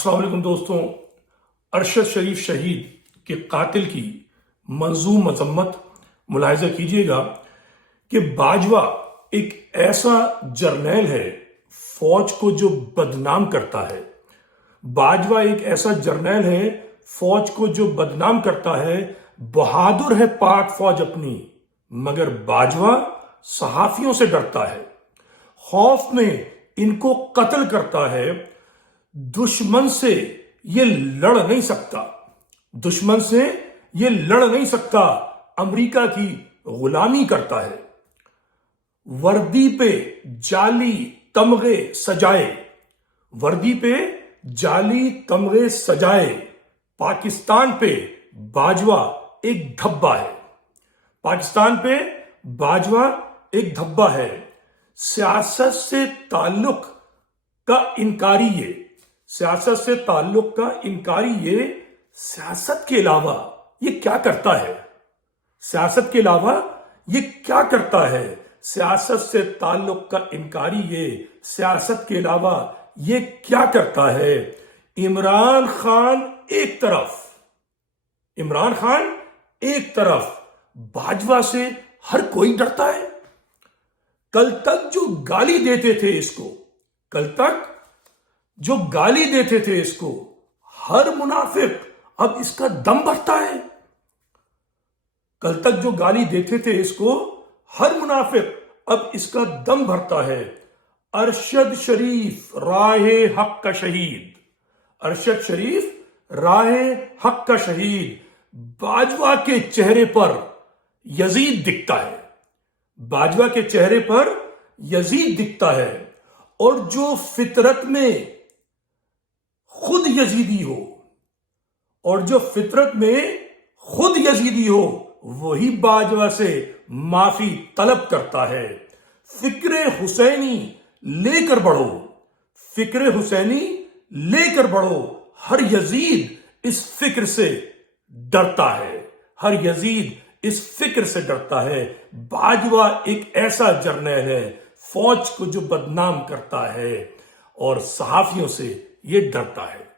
السلام علیکم دوستوں، ارشد شریف شہید کے قاتل کی منظوم مذمت ملاحظہ کیجئے گا کہ باجوہ ایک ایسا جرنیل ہے فوج کو جو بدنام کرتا ہے۔ باجوہ ایک ایسا جرنیل ہے فوج کو جو بدنام کرتا ہے۔ بہادر ہے پاک فوج اپنی، مگر باجوہ صحافیوں سے ڈرتا ہے، خوف میں ان کو قتل کرتا ہے۔ دشمن سے یہ لڑ نہیں سکتا، دشمن سے یہ لڑ نہیں سکتا، امریکہ کی غلامی کرتا ہے۔ وردی پہ جعلی تمغے سجائے، وردی پہ جعلی تمغے سجائے، پاکستان پہ باجوہ ایک دھبا ہے، پاکستان پہ باجوہ ایک دھبا ہے۔ سیاست سے تعلق کا انکاری یہ، سیاست سے تعلق کا انکاری یہ، سیاست کے علاوہ یہ کیا کرتا ہے؟ سیاست کے علاوہ یہ کیا کرتا ہے؟ سیاست سے تعلق کا انکاری یہ، سیاست کے علاوہ یہ کیا کرتا ہے؟ عمران خان ایک طرف، عمران خان ایک طرف، باجوہ سے ہر کوئی ڈرتا ہے۔ کل تک جو گالی دیتے تھے اس کو، کل تک جو گالی دیتے تھے اس کو، ہر منافق اب اس کا دم بھرتا ہے۔ کل تک جو گالی دیتے تھے اس کو، ہر منافق اب اس کا دم بھرتا ہے۔ ارشد شریف راہ حق کا شہید، ارشد شریف راہ حق کا شہید، باجوہ کے چہرے پر یزید دکھتا ہے، باجوہ کے چہرے پر یزید دکھتا ہے۔ اور جو فطرت میں خود یزیدی ہو، اور جو فطرت میں خود یزیدی ہو، وہی باجوہ سے معافی طلب کرتا ہے۔ فکر حسینی لے کر بڑھو، فکر حسینی لے کر بڑھو، ہر یزید اس فکر سے ڈرتا ہے، ہر یزید اس فکر سے ڈرتا ہے۔ باجوہ ایک ایسا جرنیل ہے فوج کو جو بدنام کرتا ہے اور صحافیوں سے یہ ڈرتا ہے۔